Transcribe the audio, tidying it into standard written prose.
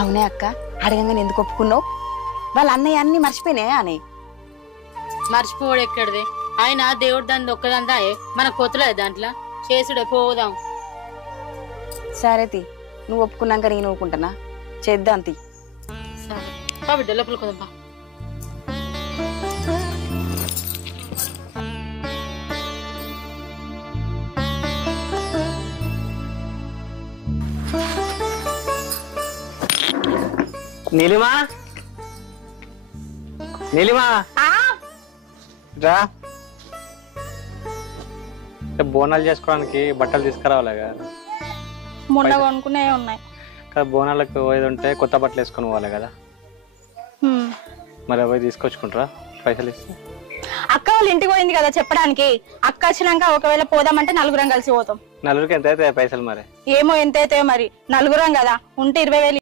అవునే అక్క, అడగంగానే ఎందుకు ఒప్పుకున్నావు? వాళ్ళ అన్నయ్య అన్ని మర్చిపోయినాయా అని? మర్చిపోవడం ఎక్కడిది? ఆయన దేవుడు దాన్ని ఒక్కదంతా మన కొత్తలే దాంట్లో చేసుడే. పోదాం. సరే తి, నువ్వు ఒప్పుకున్నాక నేను ఒప్పుకుంటానా? చేద్దాం తి. సరే బిడ్డ లోపల కొద్దాం. నీలిమా, నీలిమా రా. బోనాలు చేసుకోవడానికి బట్టలు తీసుకురావాలి కదా. మొన్న కొనుక్కునే ఉన్నాయి కదా. బోనాలకు పోయేది ఉంటే కొత్త బట్టలు వేసుకొని పోవాలి కదా. మరి అవి తీసుకొచ్చుకుంటారా పైసలు ఇస్తే? అక్క వాళ్ళ ఇంటికి పోయింది కదా చెప్పడానికి. అక్క వచ్చినాక ఒకవేళ పోదామంటే నలుగురం కలిసి పోతాం. నలుగురికి ఎంత అయితే పైసలు? మరి ఏమో ఎంత అయితే మరి, నలుగురం కదా ఉంటే 20,000